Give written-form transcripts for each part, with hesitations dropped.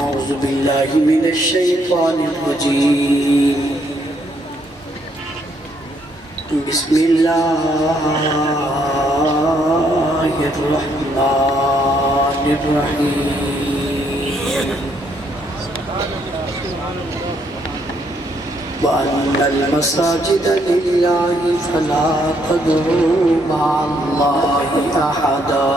أعوذ بالله من الشيطان الرجيم بسم الله الرحمن الرحيم وأن المساجد لله فلا تدعوا مع الله أحدا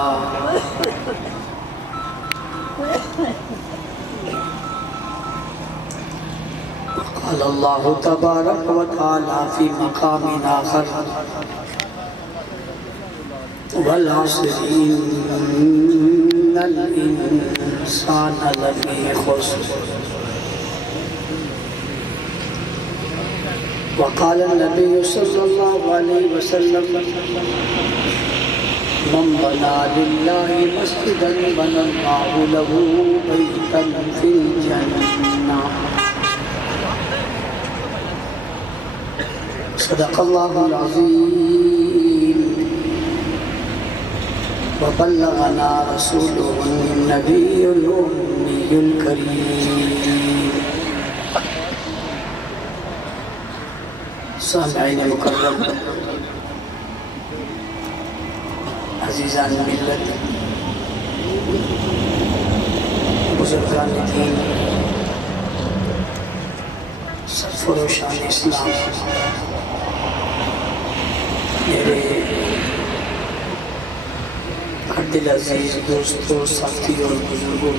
قال الله تبارك وتعالى في مقام آخر والعصر إن الإنسان لفي خسر وقال النبي صلى الله عليه وسلم من بنى لله مسجدا بنى الله له بيتا في الجنة صدق الله العظيم وبلغنا رسوله النبي الأمي الكريم سامعین مکرم عزیزان ملت بزرگان دین سرفروشان اسلام میرے دل عزیز دوستوں ساتھیوں اور بزرگوں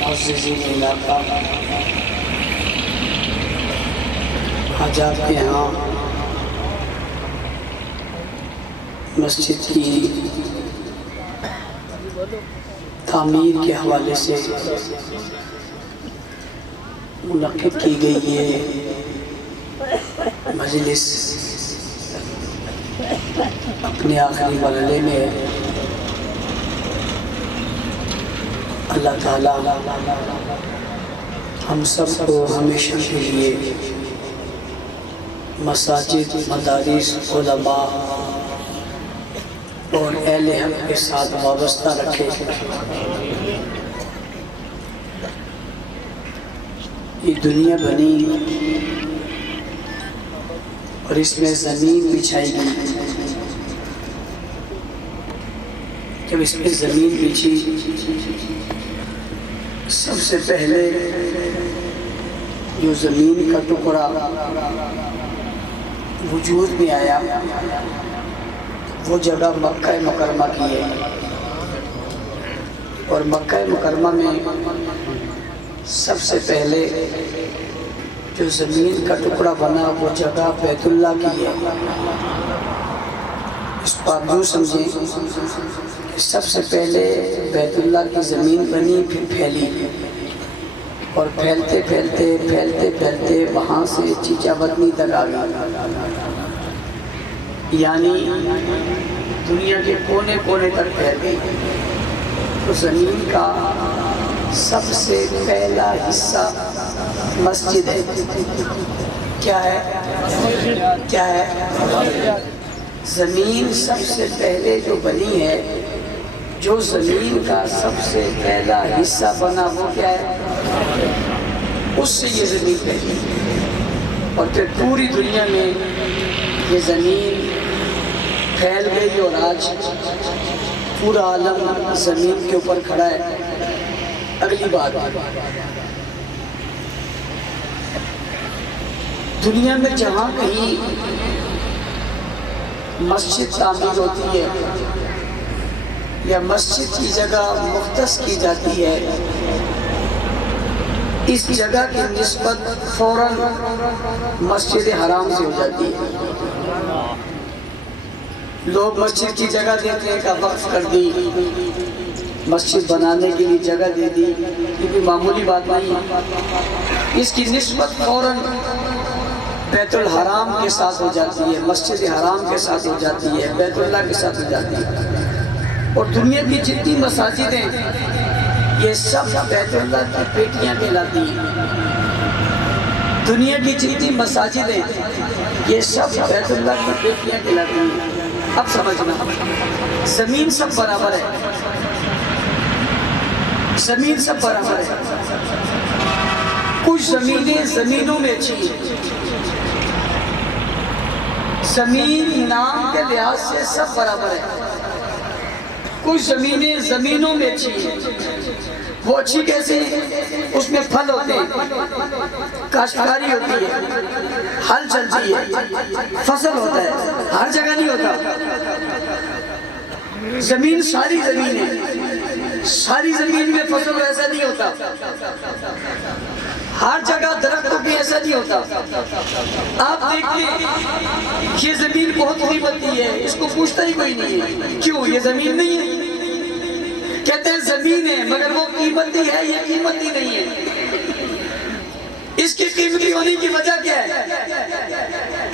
معززین علاقہ آج آپ کے ہاں مسجد کی تعمیر کے حوالے سے منعقد کی گئی ہے مجلس اپنے آخری مرحلے میں اللہ تعالیٰ ہم سب کو ہمیشہ کے لیے مساجد، مدارس، علماء اور اہل حق کے ساتھ وابستہ رکھے۔ یہ دنیا بنی اور اس میں زمین بچھائی گئی۔ جب اس میں زمین بچھی سب سے پہلے جو زمین کا ٹکڑا وجود میں آیا وہ جگہ مکہ مکرمہ کی ہے، اور مکہ مکرمہ میں سب سے پہلے جو زمین کا ٹکڑا بنا وہ جگہ بیت اللہ کی ہے۔ اس کو آپ یوں سمجھیں کہ سب سے پہلے بیت اللہ کی زمین بنی، پھر پھیلی، اور پھیلتے پھیلتے پھیلتے پھیلتے وہاں سے چیچا بدنی تک آ گئی، یعنی دنیا کے کونے کونے تک پھیل گئی۔ تو زمین کا سب سے پہلا حصہ مسجد ہے۔ کیا ہے؟ کیا ہے؟ زمین سب سے پہلے جو بنی ہے، جو زمین کا سب سے پہلا حصہ بنا وہ کیا ہے؟ اس سے یہ زمین پہلی، اور پھر پوری دنیا میں یہ زمین پھیل گئی، اور آج پورا عالم زمین کے اوپر کھڑا ہے۔ اگلی بات، دنیا میں جہاں کہیں مسجد تعمیر ہوتی ہے یا مسجد کی جگہ مختص کی جاتی ہے، اس جگہ کی نسبت فوراً مسجد حرام سے ہو جاتی ہے۔ لوگ مسجد کی جگہ دیتے ہیں کہ وقف کر دی، مسجد بنانے کے لیے جگہ دے دی، کیونکہ معمولی بات نہیں، اس کی نسبت فوراً بیت الحرام کے ساتھ ہو جاتی ہے، مسجد حرام کے ساتھ ہو جاتی ہے، بیت اللہ کے ساتھ ہو جاتی ہے۔ اور دنیا کی جتنی مساجد ہیں یہ سب بیت اللہ کی بیٹیاں کہلاتی ہیں۔ دنیا کی جتنی مساجد ہیں یہ سب بیت اللہ کی بیٹیاں کہلاتی ہیں۔ اب سمجھنا، زمین سب برابر ہے زمین سب برابر ہے. کچھ زمینیں زمینوں میں اچھی ہیں. زمین نام کے لحاظ سے سب برابر ہے. کچھ زمینیں زمینوں میں اچھی ہیں. وہ اچھی کیسے ہیں؟ اس میں پھل ہوتے ہیں، کاشتکاری ہوتی ہے، ہل چلتی ہے، فصل ہوتا ہے. ہر جگہ نہیں ہوتا. زمین ساری زمین ہے، ساری زمین میں فصل ایسا نہیں ہوتا. ہر جگہ درختوں بھی ایسا نہیں ہوتا. آپ دیکھیں یہ زمین بہت قیمتی ہے، اس کو پوچھتا ہی کوئی نہیں ہے. کیوں؟ یہ زمین نہیں ہے. کہتے ہیں زمین ہے مگر وہ قیمتی ہے، یہ قیمتی نہیں ہے. اس کی قیمتی ہونے کی وجہ کیا ہے؟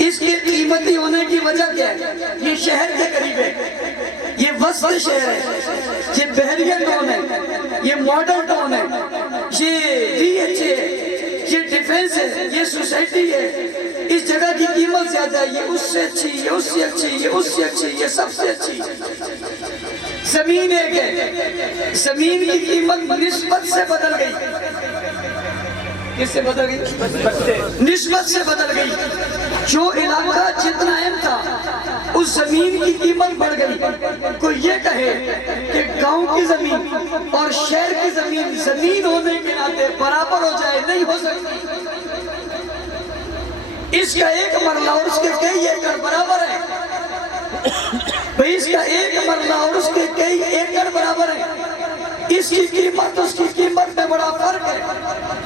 اس کی قیمتی ہونے کی وجہ کیا ہے؟ یہ شہر کے قریب ہے، یہ وسط شہر ہے، یہ بحریہ ٹاؤن ہے، یہ ماڈل ٹاؤن ہے، یہ ڈی ایچ ہے، یہ ڈیفنس ہے، یہ سوسائٹی ہے. اس جگہ کی قیمت زیادہ ہے. یہ اس سے اچھی، یہ اس سے اچھی، یہ اس سے اچھی، یہ سب سے اچھی. زمین ایک ہے. زمین کی قیمت نسبت سے بدل گئی. کس سے بدل گئی؟ نسبت سے بدل گئی. جو علاقہ جتنا اہم تھا اس زمین کی قیمت بڑھ گئی. کوئی یہ کہے کہ گاؤں کی زمین اور شہر کی زمین زمین ہونے کے ناطے برابر ہو جائے، نہیں ہو سکتی. اس کا ایک مرلہ اور اس کے کئی ایکڑ برابر ہے. بھئی اس کا ایک مرلہ اور اس کے کئی ایکڑ برابر ہے. اس کی قیمت اس کی قیمت میں بڑا فرق ہے.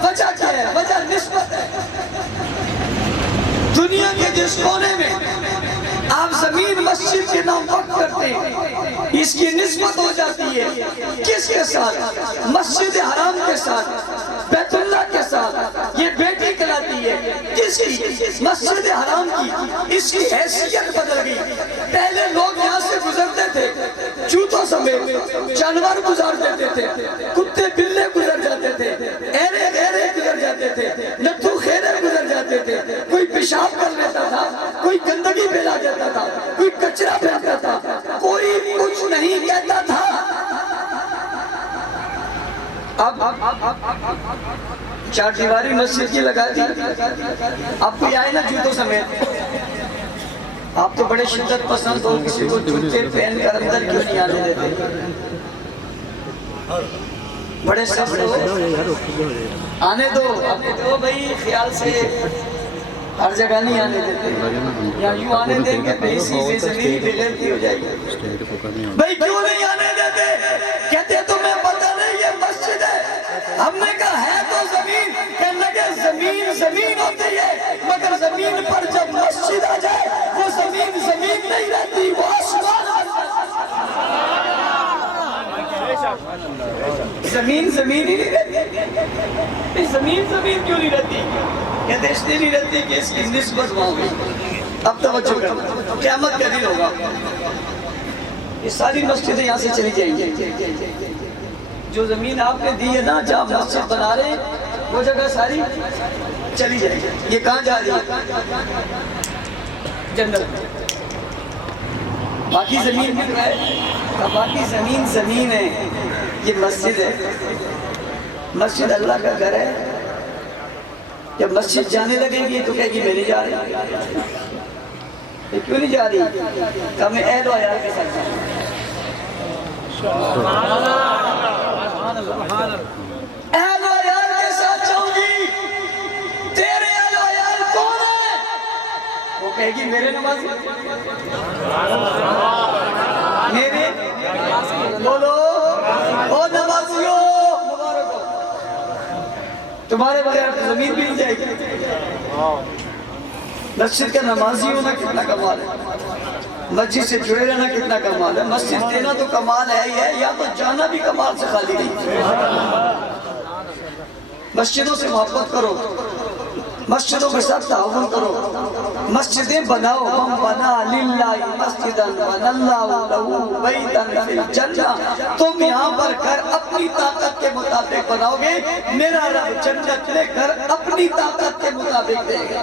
وجہ کیا ہے؟ وجہ نسبت ہے. دنیا کے جس کونے میں آپ زمین مسجد کے نام وقف کرتے ہیں، اس کی نسبت ہو جاتی ہے کس کے ساتھ؟ مسجد حرام کے ساتھ، بیت اللہ کے ساتھ. یہ بیٹی کہلاتی ہے کس کی؟ مسجد حرام کی. اس کی حیثیت بدل گئی. پہلے لوگ یہاں سے گزرتے تھے جوتوں سمیت، جانور گزار دیتے تھے، کتے بلے گزر جاتے تھے، ایرے غیرے گزر جاتے تھے، نتھو خیرے گزر جاتے تھے. کوئی پیشاب کر لیتا تھا، کوئی گندگی پھیلا دیتا تھا، کوئی کچرا پھینکتا تھا، کوئی کچھ نہیں کہتا تھا. اب چار دیواری مسجد کی لگا دی. اب کوئی آئے نا جوتوں سمیت. آپ تو بڑے شدت پسند ہو، کسی کو جوتے پہن کر اندر کیوں نہیں آنے دیتے؟ بڑے سخت ہو، آنے دو. آپ کہتے ہو بھئی خیال سے ہر جگہ نہیں آنے دیتے، یا یوں آنے دیں گے بیسی بے زمیری بے غیرتی ہو جائے گی. بھئی کیوں نہیں آنے دیتے؟ کہتے تمہیں پتہ نہیں یہ مسجد ہے. ہم نے کہا ہے تو زمین. کہنے لگے زمین زمین ہوتی ہے مگر زمین پر جب مسجد آ جائے وہ زمین زمین نہیں رہتی، وہ آسمان زمین زمین ہی نہیں رہتی. زمین زمین کیوں نہیں رہتی؟ کہتے اس لیے نہیں رہتی کہ اس کی نسبت وہاں ہوئی. اب توجہ کرو، قیامت کا دن ہوگا، یہ ساری مسجدیں یہاں سے چلی جائیں گی. جو زمین آپ نے دی ہے نا جہاں مسجد بنا رہے ہیں وہ جگہ ساری چلی جائے گی. یہ کہاں جا رہی ہے؟ جنت. باقی زمین بھی ہے، باقی زمین زمین ہے. یہ مسجد ہے، مسجد اللہ کا گھر ہے. جب مسجد جانے لگے گی تو کہے گی میں نہیں جا رہی. یہ کیوں نہیں جا رہی؟ کہ میں اہل و عیال کے ساتھ جاؤں. اہل و عیال کے ساتھ جاؤں گی. تیرے اہل و عیال کون ہے؟ وہ کہے گی میرے نمازی. میرے بولو او نمازیوں مبارک ہو. تمہارے بغیر زمین بھی نہیں جائے گی. مسجد کا نمازی ہونا کتنا کمال ہے، مسجد سے جڑے رہنا کتنا کمال ہے. مسجد دینا تو کمال ہے ہی ہے، یا تو جانا بھی کمال سے خالی نہیں. مسجدوں سے محبت کرو، مسجدوں کے ساتھ تعاون کرو، مسجدیں بناؤ. ہم بنا للہ مسجدن بنا اللہ لہو بیتن فی الجنہ. تم یہاں پر گھر اپنی طاقت کے مطابق بناؤ گے، میرا رب جنت میں گھر اپنی طاقت کے مطابق دے گا.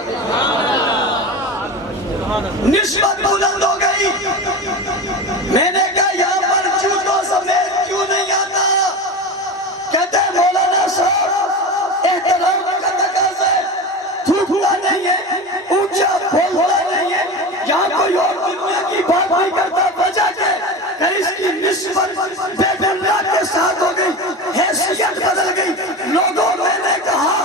نسبت بلند ہو گئی. میں نے کہا یہاں پر جوتوں سمیت کیوں نہیں آتا؟ وجہ کہ اس کی نسبت بیت اللہ کے ساتھ ہو گئی، حیثیت بدل گئی. لوگوں میں نے کہا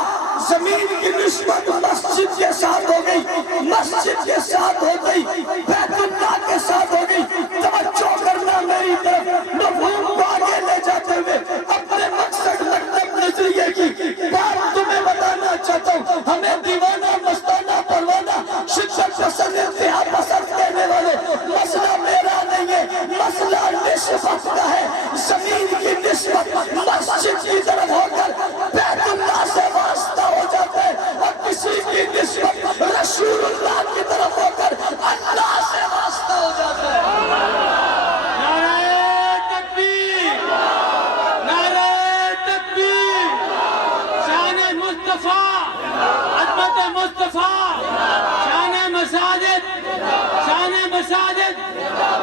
زمین کی نسبت مسجد کے ساتھ ہو گئی، مسجد کے ساتھ ہو گئی، بیت اللہ کے ساتھ ہو گئی. توجہ کرنا میری طرف، مفہوم کو آگے لے جاتے ہوئے اپنے مقصد مطلب نظریے کی بات تمہیں بتانا چاہتا ہوں. ہمیں دیوانہ مستانہ پروانہ شدت پسند انتہا پسند کہنے والے، مسئلہ میرا نہیں ہے، مسئلہ نسبت کا ہے. زمین کی نسبت مسجد کی طرف ہو کر بیت اللہ سے واسطہ ہو جاتا ہے، اور کسی کی نسبت رسول اللہ کی طرف ہو کر اللہ سے واسطہ ہو جاتا ہے. نعرہ تکبیر، نعرہ تکبیر، شان مصطفیٰ، عظمت مصطفیٰ، شان مساجد، شان مساجد،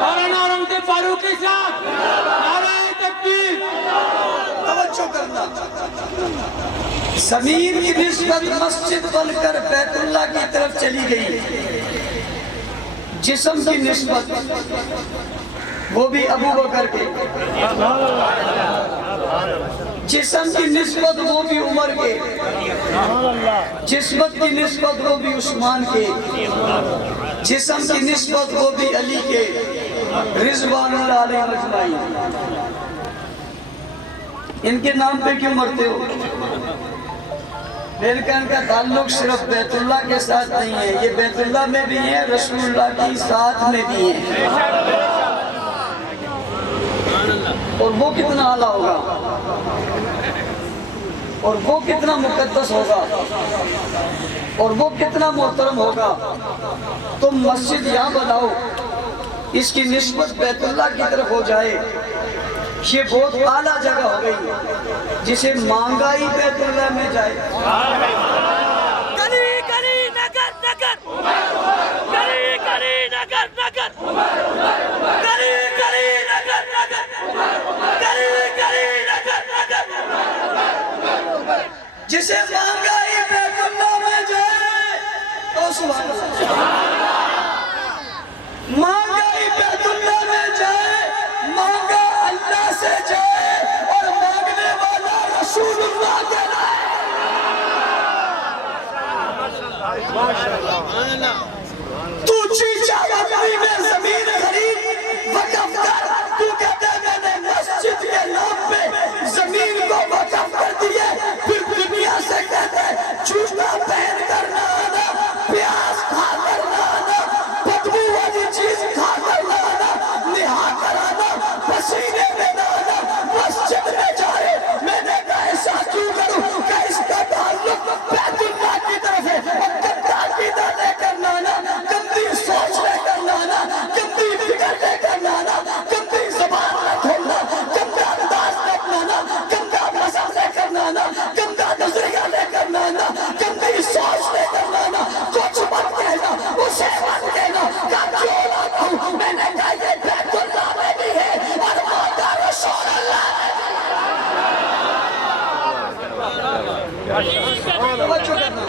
مولانا اورنگزیب فاروق کے ساتھ نعرہ تکبیر. توجہ کرنا، زمین کی نسبت مسجد بن کر بیت اللہ کی طرف چلی گئی. جسم کی نسبت وہ بھی ابو بکر کے، جسم کی نسبت وہ بھی عمر کے، جسمت کی نسبت وہ بھی عثمان کے، جسم کی نسبت وہ بھی علی کے رضوان اللہ علیہ اجمعین. ان کے نام پہ کیوں مرتے ہو؟ میرے کہنے کا تعلق صرف بیت اللہ کے ساتھ نہیں ہے، یہ بیت اللہ میں بھی ہے، رسول اللہ کی ساتھ میں بھی ہے. اور وہ کتنا اعلیٰ ہوگا، اور وہ کتنا مقدس ہوگا، اور وہ کتنا محترم ہوگا. تم مسجد یہاں بناؤ، اس کی نسبت بیت اللہ کی طرف ہو جائے، یہ بہت اعلیٰ جگہ ہو گئی جسے مانگا ہی بیت اللہ میں جائے. گلی گلی نگر نگر گلی گلی نگر نگر گلی گلی نگر نگر گلی گلی نگر نگر جسے مانگا ہی بیت اللہ میں جائے. او سبحان اللہ، مانگا ہی بیت اللہ میں جائے، مانگا اللہ سے جائے، اور مانگنے والا رسول اللہ کہلائے. تو چیچا اپنی میں زمین خرید وقف کر، تو کہتے ہیں میں نے مسجد کے نام پہ زمین کو وقف کر دیے، پھر دنیا سے کہتے ہیں جوتا پہن کر نہ آنا، پیاز کھا کر نہ آنا، بدبو والی چیز کھا کر نہ آنا، نہا کر آنا، پسینے میں نہ آنا، مسجد میں جائے. میں نے کہا ایسا کیوں کروں کہ اس کا تعلق بیت اللہ کی طرف ہے، اور گندہ عقیدہ لے کر نہ آنا، گندی سوچ لے کر نہ آنا، گندی فکر لے کر نہ آنا، گندی زبان نہ کھولنا، گندا انداز نہ اپنانا، گندا مذہب لے کر نہ آنا، گندا نظریہ لے کر نہ آنا، گندی سوچ لے کر نہ آنا. کچھ مت کہنا، اسے مت کہنا کہ کیوں لاتا ہوں. میں نے کہا یہ بیت اللہ میں بھی ہے اور مانگا رسول اللہ میں بھی ہے. توجہ کرنا،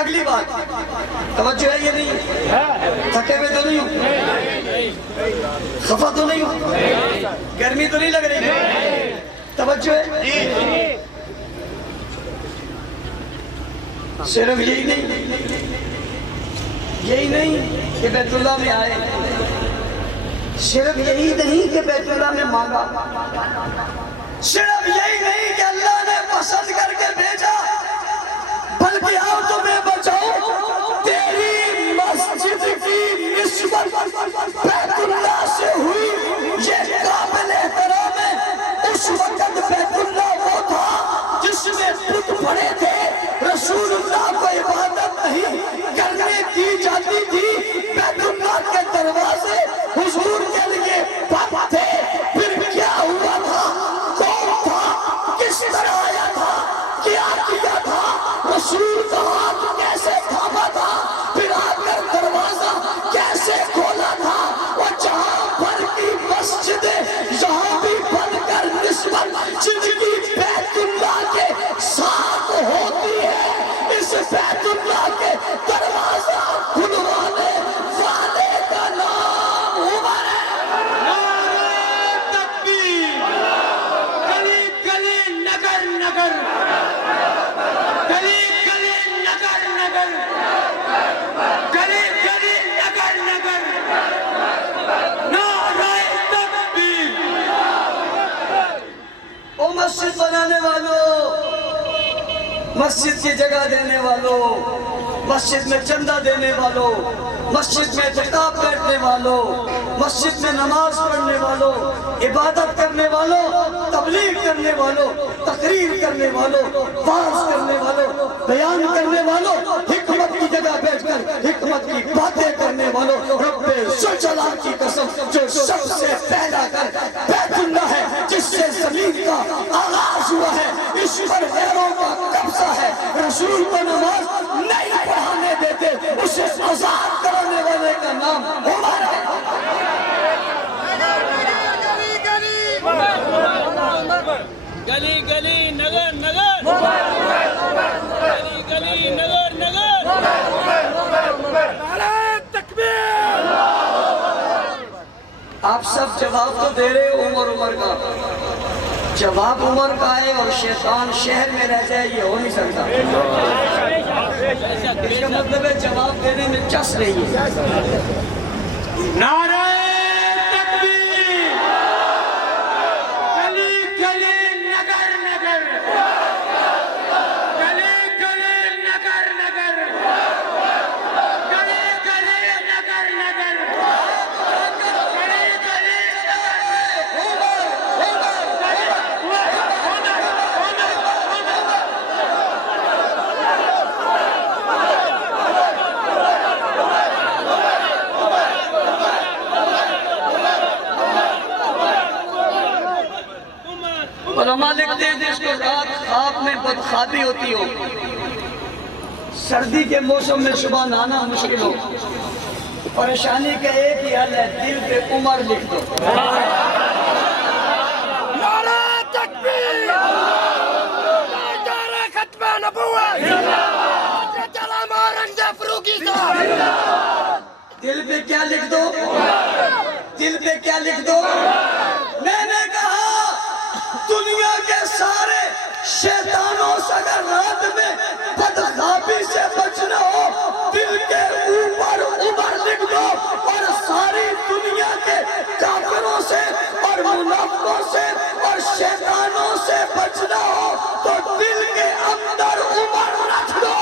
اگلی بات توجہ ہے. یہ نہیں تھکے ہوئے تو نہیں ہوں، خفا تو نہیں ہوں، گرمی تو نہیں لگ رہی، توجہ ہے. صرف یہی نہیں کہ بیت اللہ میں آئے، صرف یہی نہیں کہ بیت اللہ میں مانگا، صرف یہی نہیں کہ اللہ نے پسند کر کے بھیجا، بلکہ آؤ تمہیں بچاؤ، تیری مسجد کی نسبت بیت اللہ سے ہوئی. یہ قابل احترام ہے. اس وقت بیت اللہ وہ تھا جس میں بت پڑے تھے، رسول اللہ کو عبادت نہیں کرنے دی جاتی تھی. بیت اللہ کے دروازے حضور کے لیے بند تھے. پھر کیا ہوا تھا، کون تھا، کس طرح آیا تھا، کیا کیا تھا، رسول کا ہاتھ کیسے مسجد کی جگہ دینے والوں، مسجد میں چندہ دینے والوں، مسجد میں اعتکاف بیٹھنے والوں، مسجد میں نماز پڑھنے والوں، عبادت کرنے والوں، تبلیغ کرنے والوں، تقریر کرنے والوں، واعظ کرنے والوں، بیان کرنے والوں، حکمت کی جگہ بیٹھ کر حکمت کی باتیں کرنے والوں، رب ذوالجلال کی قسم جو سب سے پہلا کر بیت اللہ ہے، جس سے زمین کا آغاز ہوا ہے، اس پر غیروں کا قبضہ ہے، رسول کو نماز نہیں پڑھانے دیتے، اسے آزاد کرانے والے کا نام عمر ہے۔ گلی گلی نگر نگر، گلی گلی نگر نگر، نعرہ تکبیر۔ آپ سب جواب تو دے رہے ہو عمر کا، جواب عمر کا ہے اور شیطان شہر میں رہ جائے، یہ ہو نہیں سکتا۔ اس کا مطلب ہے جواب دینے میں چس رہی ہے۔ نعرہ تکبیر، گلی گلی نگر نگر، گلی گلی نگر نگر، گلی گلی نگر نگر، گلی گلی علماء لکھتے ہیں جس کو رات خواب میں بدخوابی ہوتی ہو، سردی کے موسم میں صبح نہانا مشکل ہو، پریشانی کا ایک ہی حل ہے، دل پہ عمر لکھ دو۔ نعرہ تکبیر، نعرہ ختم نبوت، حضرت علامہ رنجہ فروغی صاحب۔ دل پہ کیا لکھ دو؟ دل پہ کیا لکھ دو؟ میں نے کہا دنیا کے سارے شیطانوں سے اگر رات میں بدخوابی سے بچنا ہو، دل کے اوپر عمر لکھ دو، اور ساری دنیا کے کافروں سے اور منافقوں سے اور شیطانوں سے بچنا ہو تو دل کے اندر عمر رکھ دو۔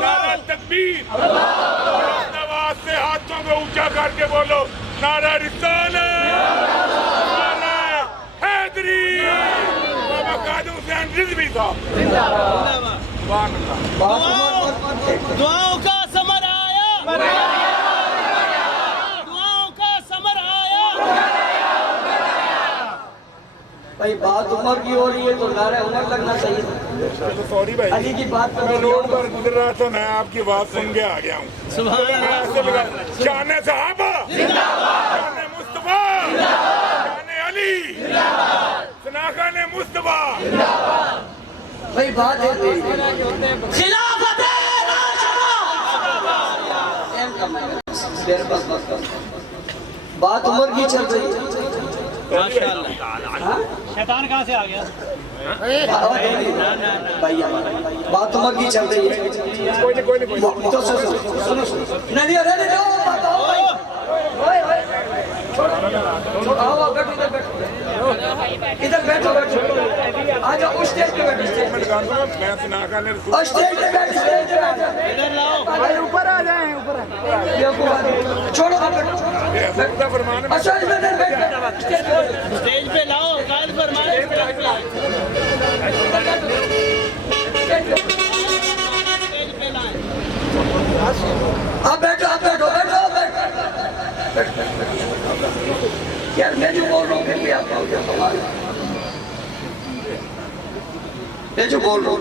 نعرہ تکبیر، آواز سے ہاتھوں کو اونچا کر کے بولو، نعرہ رسالت، نعرہ حیدری، بابا قادر حسین رضوی صاحب۔ سبحان اللہ۔ دعاؤں کا ثمر آیا، دعاؤں کا ثمر آیا۔ بھائی بات عمر کی ہو رہی ہے تو نعرہ عمر لگنا چاہیے۔ سوری بھائی، علی کی بات پر میں روڈ پر گزر رہا تھا، میں آپ کی بات سن کے آ گیا ہوں۔ شان صحابہ، شان مصطفیٰ، شان علی، سناخان مصطفیٰ۔ بھائی بات ہے خلافت بات عمر کی چل رہی ہے۔ شیطان کہاں سے آ گیا؟ بھائی بات عمر کی چل رہی ہے۔ تو سنو نہیں رہنے دو، ادھر بیٹھو بیٹھو، آ جاؤ اسٹیج پہ بیٹھو، میں سناخان رسول اسٹیج پہ بیٹھو، ادھر لاؤ، اوپر آ جائیں، اوپر چھوڑو خدا فرمان میں اسٹیج پہ لاؤ، قائد فرمائے۔ آپ بیٹھو، آپ بیٹھو، بیٹھو یار، میں جو بول رہا ہوں پھر بھی آپ کا کیا سوال ہے؟ میں جو بول رہا ہوں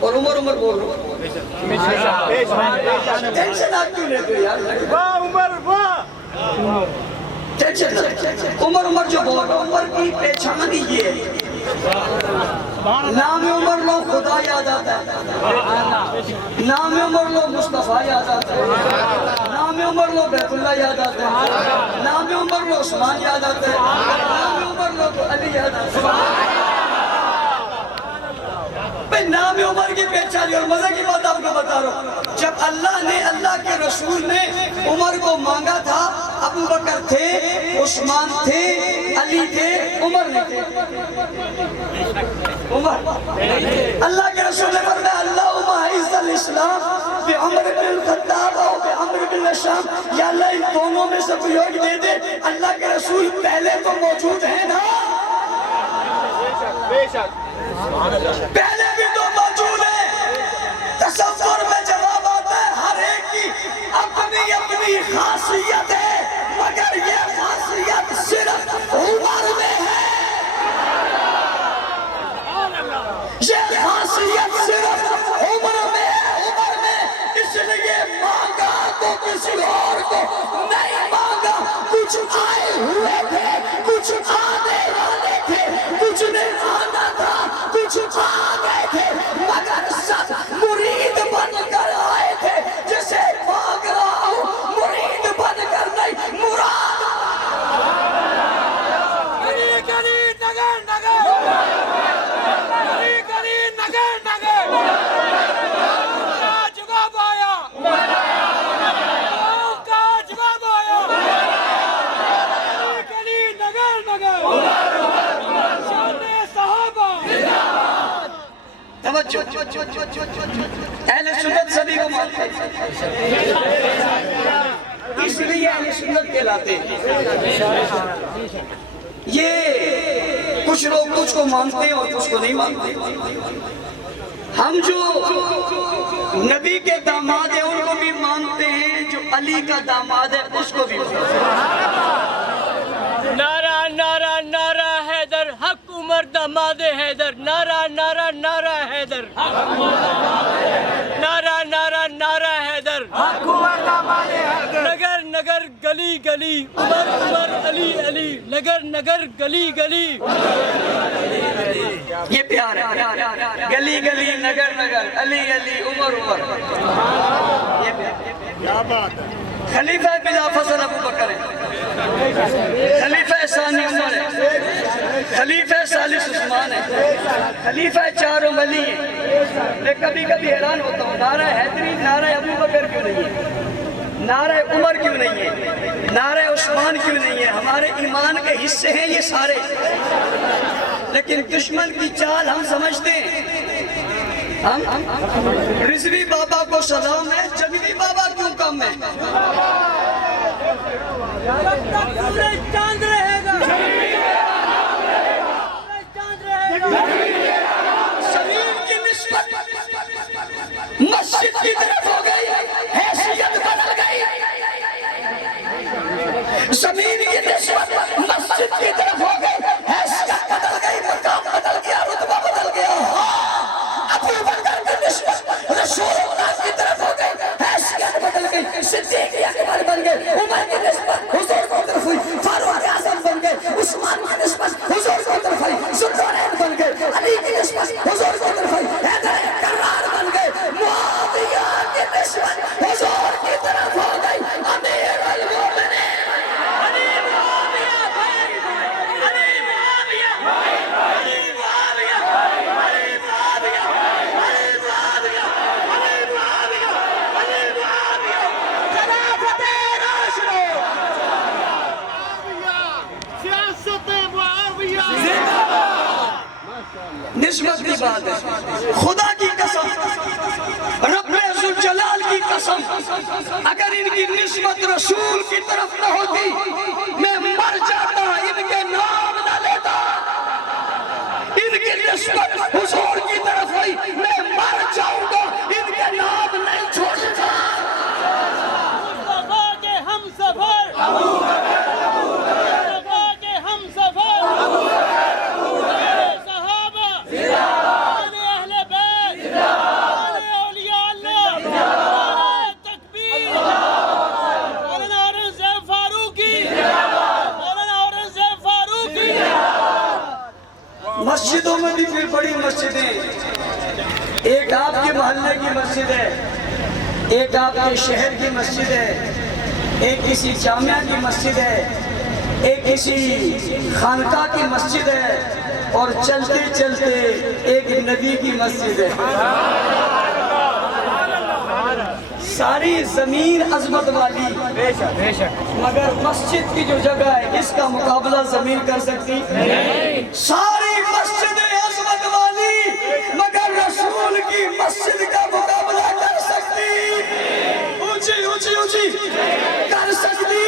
اور عمر بول رہا ہوں، ٹینشن آپ کیوں لیتے ہو یار؟ ٹینشن نہ، عمر جو بول رہا ہوں، عمر کی پہچان ہی یہ ہے، نام عمر لو خدا یاد آتا ہے، نام عمر لو مصطفیٰ یاد آتا ہے، نام عمر لو بیت اللہ یاد آتا ہے، نام عمر لو عثمان یاد آتا ہے، نام عمر لو علی یاد آتا ہے۔ میں نام عمر کی پہچانی اور مزے کی بات آپ کو بتا رہا ہوں. جب اللہ کے رسول نے عمر کو مانگا تھا، ابو بکر تھے، عثمان تھے، علی تھے، عمر نہیں تھے. عمر اللہ کے رسول نے فرمایا اللہم اعز الاسلام بعمر بن الخطاب اور بعمر بن الشام، یا اللہ ان دونوں میں سے کوئی ایک دے دے. اللہ کے رسول پہلے تو موجود ہیں نا، پہلے بھی تو موجود ہے. تصور میں جواب آتا ہے ہر ایک کی اپنی اپنی خاصیت ہے، مگر یہ خاصیت صرف عمر میں ہے. یہ خاصیت صرف عمر میں ہے، عمر میں. اس لیے مانگا تو کسی اور کو نہیں مانگا. کچھ آئے ہوئے تھے، کچھ آنے والے تھے، کچھ نے آنا تھا، کچھ آ گئے تھے، مگر سب مرید بن کر آئے تھے. جسے مانگ رہا ہوں مرید بن کر نہیں، مراد. گلی گلی نگر نگر، گلی گلی نگر نگر، کا جواب آیا، کا جواب آیا. گلی گلی نگر نگر، شان صحابہ. توجہ، اہل سنت سبھی کو مانتے ہیں، اس لیے اہل سنت کہلاتے ہیں. یہ کچھ لوگ کچھ کو مانتے ہیں اور کچھ کو نہیں مانتے. ہم جو نبی کے داماد ہیں ان کو بھی مانتے ہیں، جو علی کا داماد ہے اس کو بھی مانتے ہیں. نعرہ نعرہ نعرہ حیدر، حق عمر داماد حیدر. نعرہ نعرہ نعرہ حیدر، نعرہ نعرہ نعرہ حیدر. نگر نگر گلی گلی، عمر عمر علی علی. نگر نگر گلی گلی. یہ پیار ہے، گلی گلی نگر نگر، علی علی، عمر عمر. یہ پیار ہے. کیا بات ہے. خلیفہ بلا فضل ابو بکر ہے، خلیفہ ثانی عمر ہے، خلیفہ ثالث عثمان ہے، خلیفہ چاروں علی ہیں. میں کبھی کبھی حیران ہوتا ہوں، نعرہ حیدری نعرہ ابو بکر کیوں نہیں ہے، نعرہ عمر کیوں نہیں ہے، نعرہ عثمان کیوں نہیں ہے. ہمارے ایمان کے حصے ہیں یہ سارے، لیکن دشمن کی چال ہم سمجھتے ہیں. ہم رضوی بابا کو سلام ہے، جمیلی بابا کیوں کم ہے. سورج چاند رہے گا، سورج چاند رہے گا. زمین کی نسبت مسجد کی طرف ہو گئی، حیثیت بدل گئی. زمین کی نسبت مسجد کی طرف ہو گئی، حیثیت بدل گئی، مقام بدل گیا، رتبہ بدل گیا. ابو بکر کی نسبت رسول اللہ کی طرف ہو گئی، حیثیت بدل گئی، صدیق اکبر بن گئے. عمر کی نسبت حضور کو طرف ہوئی، فاروق اعظم بن گئے. عثمان کی نسبت حضور کو طرف ہوئی، ذوالنورین بن گئے. علی کی نسبت حضور کو طرف ہوئی، حیدر کرار بن گئے. معاویہ کی نسبت حضور کی طرف ہو گئی، امیر المومنین. علی معاویہ بھائی، علی معاویہ بھائی، علی معاویہ، علی معاویہ، علی معاویہ، علی معاویہ، علی معاویہ. خلافت راشدہ، سیاست معاویہ. نسبت کی بات ہے، خدا کی قسم، رب ذوالجلال کی قسم، اگر ان کی نسبت رسول کی طرف نہ ہوتی میں مر جاتا، ان کے نام نہ لیتا. ان کی نسبت حضور کی طرف ہوئی، میں مر جاؤں گا، ان کے نام نہیں چھوڑتا. مصطفیٰ کے ہم سفر، مصطفیٰ کے ہم سفر. صحابہ، اہل بیت، اولیاء اللہ. تکبیر. مولانا اورنگزیب فاروقی، مولانا اورنگزیب فاروقی. مسجدوں میں بھی پھر بڑی مسجدیں، ایک آپ کے محلے کی مسجد ہے، ایک آپ کے شہر کی مسجد ہے، ایک کسی جامعہ کی مسجد ہے، ایک کسی خانقاہ کی مسجد ہے، اور چلتے چلتے ایک نبی کی مسجد ہے. ساری زمین عظمت والی مگر مسجد کی جو جگہ ہے اس کا مقابلہ زمین کر سکتی نہیں. ساری مسجد عظمت والی مگر رسول کی مسجد کا مقابلہ کر سکتی اونچی اونچی اونچی کر سکتی.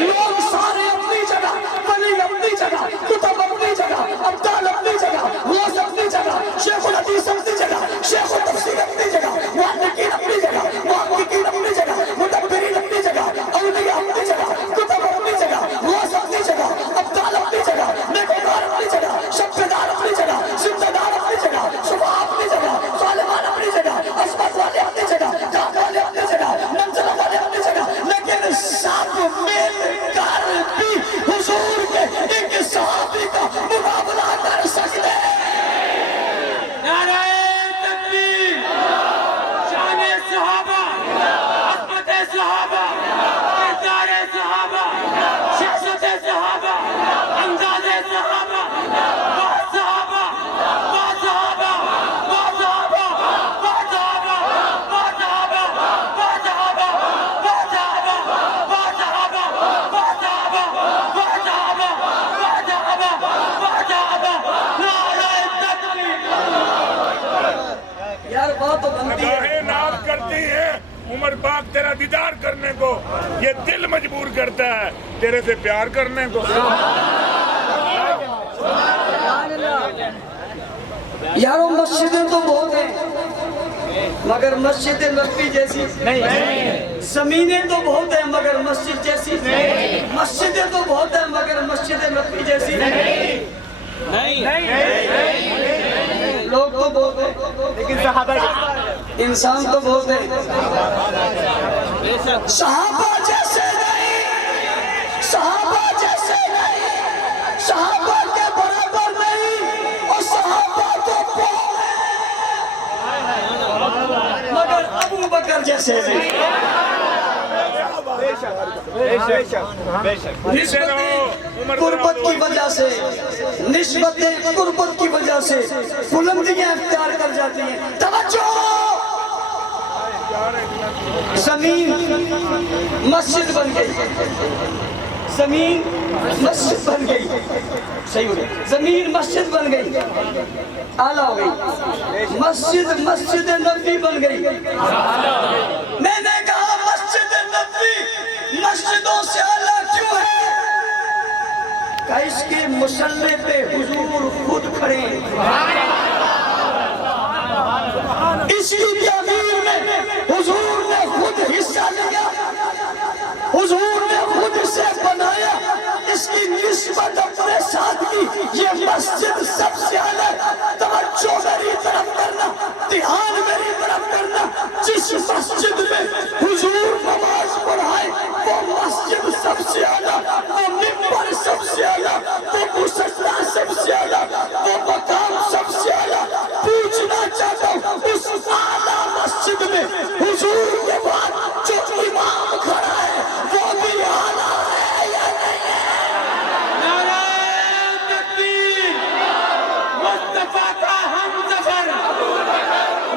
لوگ سارے اپنی جگہ، ولی اپنی جگہ، کتب اپنی جگہ، ابدال اپنی جگہ، غوث اپنی جگہ، شیخ الحدیث اپنی جگہ، شیخ التفسیر اپنی جگہ، محققین اپنی جگہ، محققین اپنی جگہ، مدبرین اپنی جگہ، اولیاء اپنی جگہ، کتب اپنی جگہ، غوث اپنی جگہ، ابدال اپنی جگہ، نیکوکار اپنی جگہ، شبدار اپنی جگہ، زندہدار اپنی جگہ، شفاء اپنی جگہ، ظالمان اپنی جگہ، عصمت والے اپنی جگہ، جان والے اپنی جگہ، منزل والے اپنی جگہ. لیکن سب مل کر بھی حضور کے ایک صحابی کا مقابلہ کر سکتے. نعرہ تکبیر، شان صحابہ، عظمت صحابہ، کردار صحابہ، شخصیت صحابہ، انداز صحابہ، بات صحابہ، بات صحابہ، بات صحابہ، بات صحابہ، بات صحابہ، بات صحابہ، بات صحابہ، بات صحابہ، بات صحابہ، بات صحابہ، بات صحابہ، بات صحابہ. نعرہ تکبیر. یار بات تو بنتی ہے. نگاہیں ناز کرتی ہیں عمر پاک تیرا دیدار کرنے کو، یہ دل مجبور کرتا ہے تیرے سے پیار کرنے کو. یاروں مسجدیں تو بہت ہیں مگر مسجد نبوی جیسی نہیں. زمینیں تو بہت ہیں مگر مسجد جیسی نہیں. مسجدیں تو بہت ہیں مگر مسجد نبوی جیسی نہیں. لوگ تو بہت ہیں لیکن صحابہ انسان تو بہت ہیں. صحابہ جیسے نہیں، صحابہ جیسے نہیں، صحابہ کے برابر نہیں، اور صحابہ تو بہت ہیں مگر ابو بکر جیسے نہیں. نسبت قربت کی وجہ سے، نسبت قربت کی وجہ سے بلندیاں اختیار کر جاتی ہیں. توجہ، زمین مسجد بن گئی، زمین مسجد بن گئی. صحیح ہو گئی. زمین مسجد بن گئی، اعلیٰ ہو گئی. مسجد نبوی بن گئی. میں نے کہا مسجد نبوی مسجدوں سے اعلیٰ کیوں ہے؟ کہ اس کے مصلی پہ حضور خود کھڑے ہیں. اس کی تعمیر میں حضور نے خود حصہ لیا، حضور نے خود اسے بنایا. اس کی نسبت اپنے ساتھ کی. یہ مسجد سب سے الگ. توجہ میری طرف کرنا، دھیان میری طرف کرنا. جس مسجد میں حضور نماز پڑھائے وہ مسجد سب سے الگ، وہ منبر سب سے الگ، وہ مصلی سب سے الگ، وہ مقام سب سے الگ. پوچھنا چاہتا ہوں اس اعلیٰ مسجد میں حضور کے بعد جو امام کھڑا ہے وہ بھی اعلیٰ ہے یا نہیں ہے؟ نعرہ تکبیر. مصطفیٰ کا ہم سفر،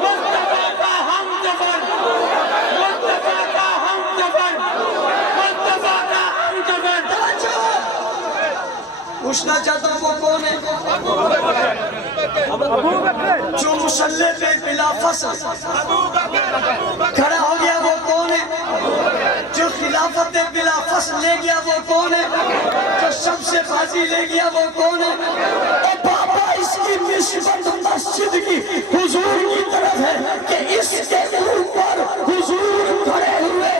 مصطفیٰ کا ہم سفر، مصطفیٰ کا ہم سفر، مصطفیٰ کا ہم سفر. پوچھنا چاہتا ہوں وہ کون ہے؟ جو مصلی پہ بلا فصل کھڑا ہو گیا وہ کون ہے؟ جو خلافت بلا فصل لے گیا وہ کون ہے؟ جو سب سے بازی لے گیا وہ کون ہے؟ اور بابا اس کی نسبت مسجد کی حضور کی طرف ہے کہ اس کے اوپر حضور کھڑے ہوئے،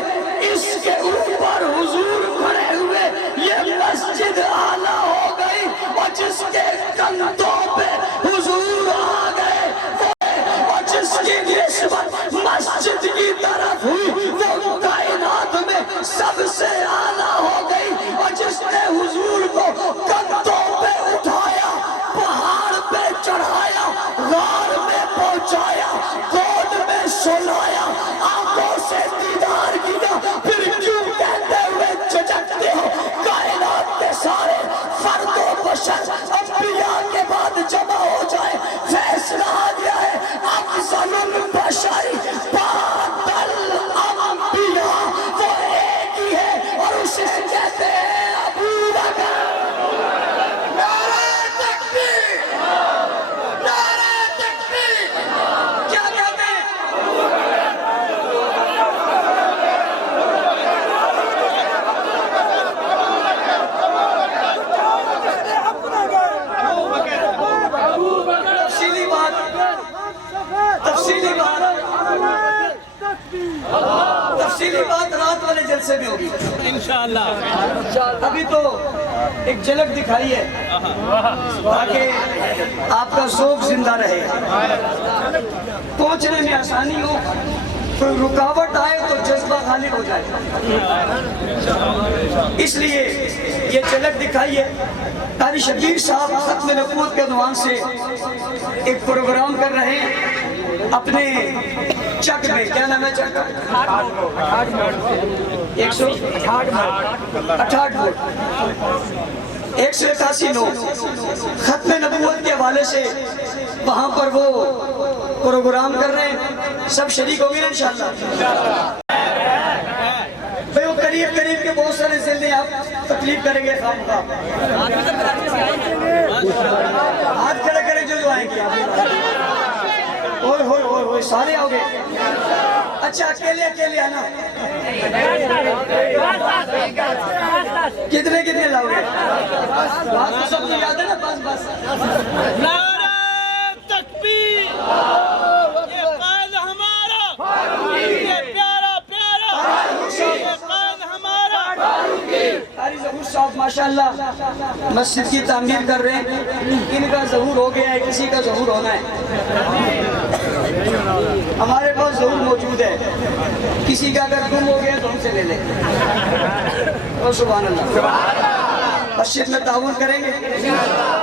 اس کے اوپر حضور کھڑے ہوئے. یہ مسجد اعلیٰ ہو گئی اور جس کے کندھوں پہ حضور آ گئے اور جس کی نسبت مسجد کی طرف ہوئی وہ کائنات میں سب سے اعلیٰ ہو گئی. اور جس نے حضور کو کندھوں پہ اٹھایا، پہاڑ پہ چڑھایا، غار میں پہنچایا، گود میں سلایا، آنکھوں سے دیدار کیا، پھر کیوں کہتے ہوئے جھجکتے ہو؟ کائنات کے سارے فرد و بشر انبیاء کے بعد تفصیلی بات رات والے جلسے میں ہوگی انشاءاللہ. ابھی تو ایک جھلک دکھائی ہے تاکہ آپ کا ذوق زندہ رہے, پہنچنے میں آسانی ہو, کوئی رکاوٹ آئے تو جذبہ غالب ہو جائے. اس لیے یہ جھلک دکھائی ہے. قاری شبیر صاحب ختم نبوت کے عنوان سے ایک پروگرام کر رہے ہیں اپنے چک میں. کیا نام ہے چک کا؟ 168 ووٹ, 181 نو. ختم نبوت کے حوالے سے وہاں پر وہ پروگرام کر رہے ہیں, سب شریک ہوں گے انشاءاللہ. بھئی وہ قریب کے بہت سارے ذلے آپ تکلیف کریں گے خام خواہ. ہاتھ کھڑے کریں جو آئیں گے. اوہ سارے آؤ گے. اچھا اکیلے آنا. کتنے لاؤ گے؟ بات تو سب کو یاد ہے نا. بس نعرہ تکبیر, یہ قائد ہمارا, یہ پیارا یہ قائد ہمارا. قاری ظہور صاحب ماشاءاللہ مسجد کی تعمیر کر رہے ہیں. ان کا ظہور ہو گیا ہے, کسی کا ظہور ہونا ہے. ہمارے پاس ظہور موجود ہے, کسی کا اگر گم ہو گیا تو ہم سے لے لیں. اور سبحان اللہ. مسجد میں تعاون کریں گے,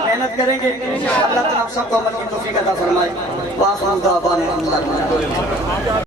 محنت کریں گے. اللہ تعالیٰ آپ سب کو عمل کی توفیق عطا فرمائے. وآخر دعوانا الحمدللہ.